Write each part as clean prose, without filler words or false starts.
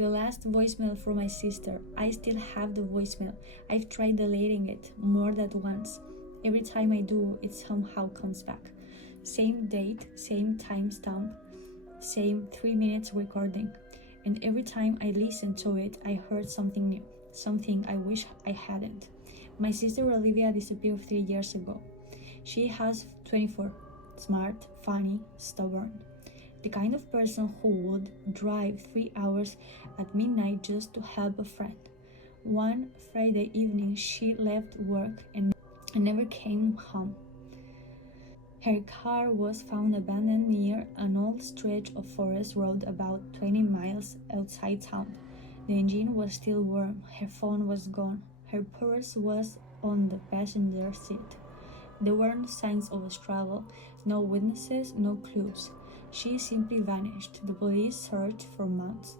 The last voicemail from my sister. I still have the voicemail. I've tried deleting it more than once. Every time I do, it somehow comes back. Same date, same timestamp, same 3 minutes recording. And every time I listen to it, I heard something new, something I wish I hadn't. My sister Olivia disappeared 3 years ago. She has 24, smart, funny, stubborn. The kind of person who would drive 3 hours at midnight just to help a friend. One Friday evening, she left work and never came home. Her car was found abandoned near an old stretch of forest road about 20 miles outside town. The engine was still warm, her phone was gone, her purse was on the passenger seat. There were no signs of a struggle, no witnesses, no clues. She simply vanished. The police searched for months.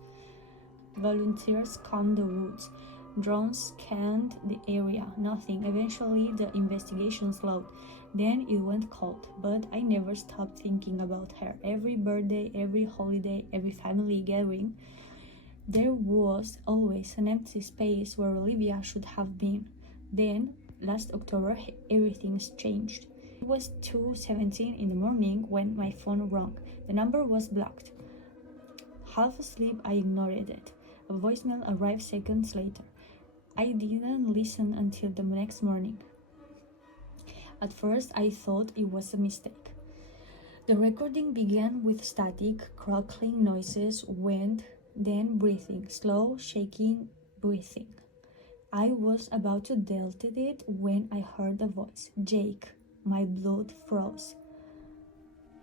Volunteers combed the woods. Drones scanned the area. Nothing. Eventually, the investigation slowed. Then it went cold, but I never stopped thinking about her. Every birthday, every holiday, every family gathering, there was always an empty space where Olivia should have been. Then, last October, everything's changed. It was 2:17 in the morning when my phone rang. The number was blocked. Half asleep, I ignored it. A voicemail arrived seconds later. I didn't listen until the next morning. At first, I thought it was a mistake. The recording began with static, crackling noises, wind, then breathing, slow, shaking breathing. I was about to delete it when I heard a voice. Jake. My blood froze.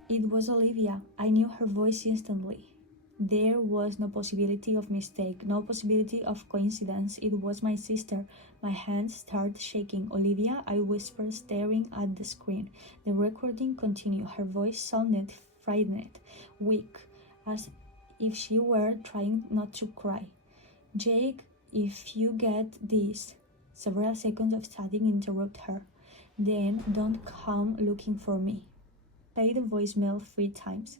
It was Olivia. I knew her voice instantly. There was no possibility of mistake, no possibility of coincidence. It was my sister. My hands started shaking. Olivia, I whispered, staring at the screen. The recording continued. Her voice sounded frightened, weak, as if she were trying not to cry. Jake, if you get this. Several seconds of static interrupt her. Then don't come looking for me. Play the voicemail 3 times.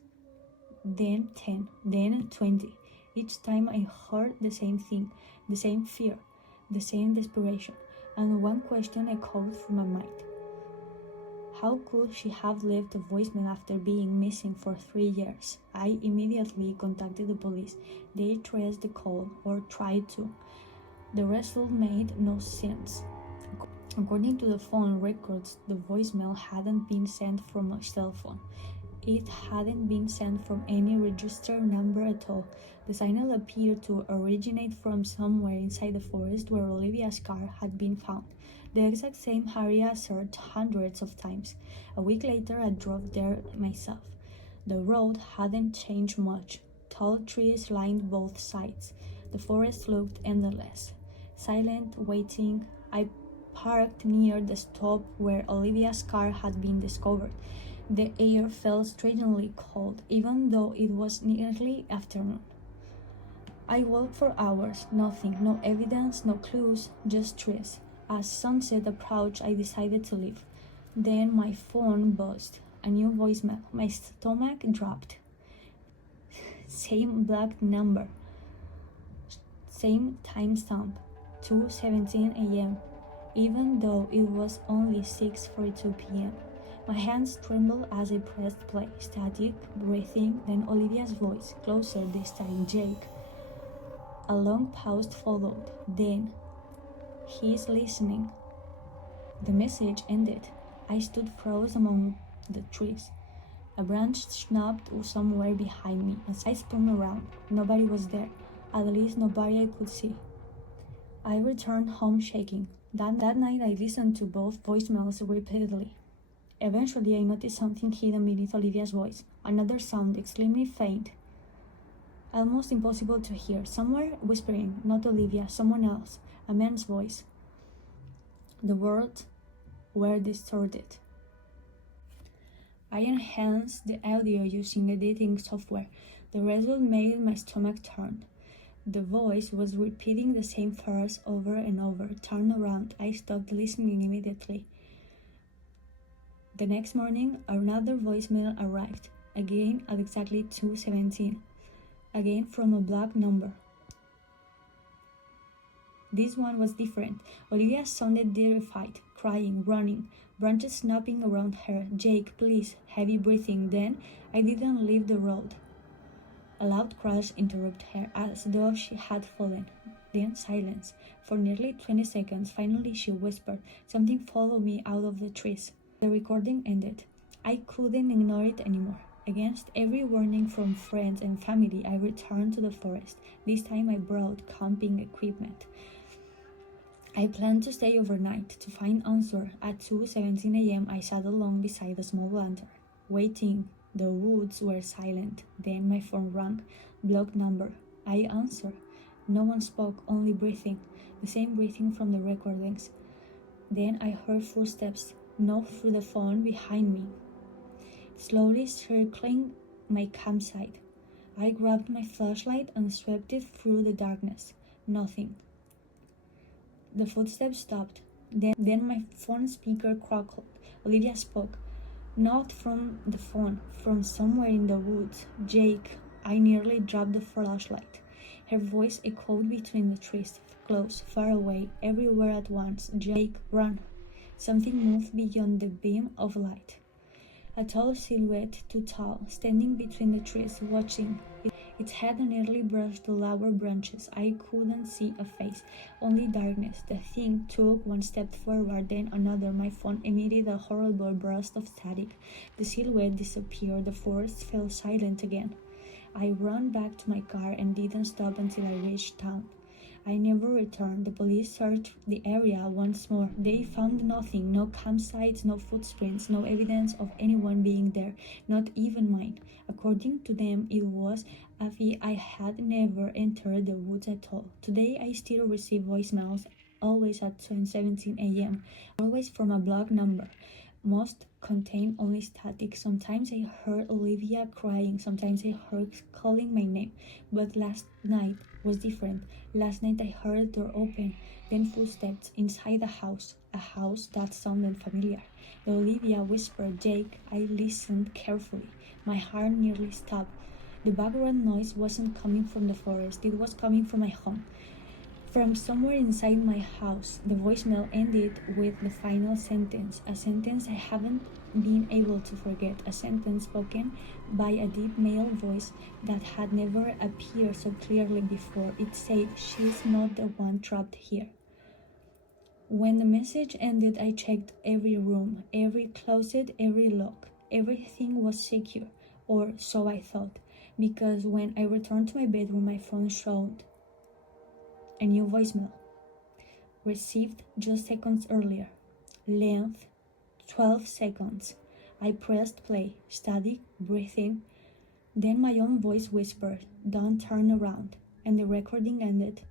Then 10, then 20. Each time I heard the same thing, the same fear, the same desperation, and one question echoed through my mind. How could she have left a voicemail after being missing for 3 years? I immediately contacted the police. They traced the call, or tried to. The result made no sense. According to the phone records, the voicemail hadn't been sent from a cell phone. It hadn't been sent from any registered number at all. The signal appeared to originate from somewhere inside the forest where Olivia's car had been found. The exact same area searched hundreds of times. A week later, I drove there myself. The road hadn't changed much. Tall trees lined both sides. The forest looked endless. Silent, waiting, I parked near the stop where Olivia's car had been discovered. The air felt strangely cold, even though it was nearly afternoon. I walked for hours, nothing, no evidence, no clues, just trees. As sunset approached, I decided to leave. Then my phone buzzed. A new voicemail. My stomach dropped. Same black number. Same timestamp. 2:17 a.m. Even though it was only 6:42 p.m. My hands trembled as I pressed play. Static, breathing, then Olivia's voice, closer this time, Jake. A long pause followed. Then, he's listening. The message ended. I stood frozen among the trees. A branch snapped somewhere behind me. As I spun around, nobody was there. At least nobody I could see. I returned home shaking. That night I listened to both voicemails repeatedly. Eventually I noticed something hidden beneath Olivia's voice. Another sound, extremely faint. Almost impossible to hear. Somewhere whispering, not Olivia, someone else. A man's voice. The words were distorted. I enhanced the audio using editing software. The result made my stomach turn. The voice was repeating the same phrase over and over. Turn around. I stopped listening immediately. The next morning, another voicemail arrived, again at exactly 2:17, again from a black number. This one was different. Olivia sounded terrified, crying, running, branches snapping around her. Jake, please, heavy breathing. Then I didn't leave the road. A loud crash interrupted her, as though she had fallen. Then silence. For nearly 20 seconds, finally she whispered, "Something followed me out of the trees." The recording ended. I couldn't ignore it anymore. Against every warning from friends and family, I returned to the forest. This time I brought camping equipment. I planned to stay overnight to find answer. At 2:17 a.m. I sat alone beside a small lantern, waiting. The woods were silent. Then my phone rang. Blocked number. I answered. No one spoke, only breathing. The same breathing from the recordings. Then I heard footsteps, not through the phone, behind me, slowly circling my campsite. I grabbed my flashlight and swept it through the darkness. Nothing. The footsteps stopped. Then my phone speaker crackled. Olivia spoke. Not from the phone, from somewhere in the woods. "Jake." I nearly dropped the flashlight. Her voice echoed between the trees, close, far away, everywhere at once. "Jake, run." Something moved beyond the beam of light. A tall silhouette, too tall, standing between the trees, watching. Its head nearly brushed the lower branches. I couldn't see a face, only darkness. The thing took one step forward, then another. My phone emitted a horrible burst of static. The silhouette disappeared. The forest fell silent again. I ran back to my car and didn't stop until I reached town. I never returned. The police searched the area once more. They found nothing, no campsites, no footprints, no evidence of anyone being there, not even mine. According to them, it was as if I had never entered the woods at all. Today, I still receive voicemails, always at 2:17 a.m., always from a blocked number. Most contain only static. Sometimes I heard Olivia crying, sometimes I heard calling my name. But last night was different. Last night I heard a door open, then footsteps inside a house that sounded familiar. The Olivia whispered, "Jake." I listened carefully. My heart nearly stopped. The background noise wasn't coming from the forest, it was coming from my home. From somewhere inside my house. The voicemail ended with the final sentence, a sentence I haven't been able to forget, a sentence spoken by a deep male voice that had never appeared so clearly before. It said, "She's not the one trapped here." When the message ended, I checked every room, every closet, every lock. Everything was secure, or so I thought, because when I returned to my bedroom, my phone showed a new voicemail, received just seconds earlier. Length, 12 seconds. I pressed play, static, breathing. Then my own voice whispered, "Don't turn around," and the recording ended.